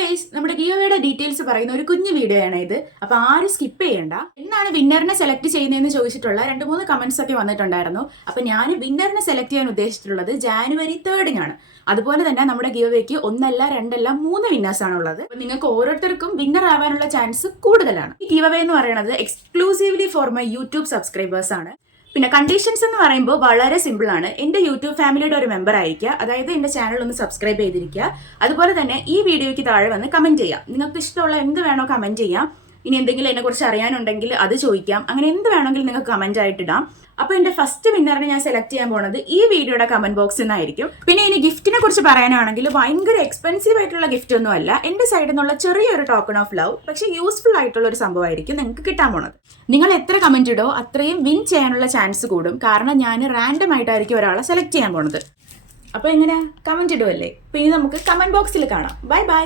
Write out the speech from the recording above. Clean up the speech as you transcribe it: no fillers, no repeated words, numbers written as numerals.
Guys, നമ്മുടെ ഗിയോവയുടെ details പറയുന്ന ഒരു കുഞ്ഞു വീഡിയോ ആണ് ഇത്. അപ്പൊ ആരും സ്കിപ്പ് ചെയ്യണ്ട. എന്നാണ് വിന്നറിനെ സെലക്ട് ചെയ്യുന്നതെന്ന് ചോദിച്ചിട്ടുള്ള 2-3 കമന്റ്സ് ഒക്കെ വന്നിട്ടുണ്ടായിരുന്നു. അപ്പൊ ഞാൻ വിന്നറിനെ സെലക്ട് ചെയ്യാൻ ഉദ്ദേശിച്ചിട്ടുള്ളത് January 3-നാണ്. അതുപോലെ തന്നെ നമ്മുടെ ഗിയോവയ്ക്ക് 1 അല്ല 2 അല്ല 3 വിന്നേഴ്സ് ആണുള്ളത്. അപ്പൊ നിങ്ങൾക്ക് ഓരോരുത്തർക്കും വിന്നർ ആവാനുള്ള ചാൻസ് കൂടുതലാണ്. ഈ ഗിവവേ എന്ന് പറയുന്നത് exclusively for my YouTube subscribers ആണ്. പിന്നെ കണ്ടീഷൻസ് എന്ന് പറയുമ്പോൾ വളരെ സിമ്പിൾ ആണ്. എൻ്റെ യൂട്യൂബ് ഫാമിലിയുടെ ഒരു മെമ്പർ ആയിരിക്കുക, അതായത് എൻ്റെ ചാനൽ ഒന്ന് സബ്സ്ക്രൈബ് ചെയ്തിരിക്കുക. അതുപോലെ തന്നെ ഈ വീഡിയോയ്ക്ക് താഴെ വന്ന് കമന്റ് ചെയ്യാം. നിങ്ങൾക്ക് ഇഷ്ടമുള്ള എന്ത് വേണോ കമന്റ് ചെയ്യാം. ഇനി എന്തെങ്കിലും എന്നെക്കുറിച്ച് അറിയാനുണ്ടെങ്കിൽ അത് ചോദിക്കാം. അങ്ങനെ എന്ത് വേണമെങ്കിലും നിങ്ങൾക്ക് കമന്റ് ആയിട്ടിടാം. അപ്പോൾ എൻ്റെ ഫസ്റ്റ് വിന്നറിനെ ഞാൻ സെലക്ട് ചെയ്യാൻ പോകുന്നത് ഈ വീഡിയോയുടെ കമന്റ് ബോക്സിൽ നിന്നായിരിക്കും. പിന്നെ ഇനി ഗിഫ്റ്റിനെ കുറിച്ച് പറയാനാണെങ്കിൽ ഭയങ്കര എക്സ്പെൻസീവ് ആയിട്ടുള്ള ഗിഫ്റ്റ് ഒന്നും അല്ല. എൻ്റെ സൈഡിൽ നിന്നുള്ള ചെറിയൊരു ടോക്കൺ ഓഫ് ലവ്, പക്ഷേ യൂസ്ഫുൾ ആയിട്ടുള്ള ഒരു സംഭവമായിരിക്കും നിങ്ങൾക്ക് കിട്ടാൻ പോണത്. നിങ്ങൾ എത്ര കമന്റ് ഇടോ അത്രയും വിൻ ചെയ്യാനുള്ള ചാൻസ് കൂടും. കാരണം ഞാൻ റാൻഡം ആയിട്ടായിരിക്കും ഒരാളെ സെലക്ട് ചെയ്യാൻ പോണത്. അപ്പോൾ എങ്ങനെ കമന്റ് ഇടുമല്ലേ? പിന്നെ നമുക്ക് കമന്റ് ബോക്സിൽ കാണാം. Bye bye.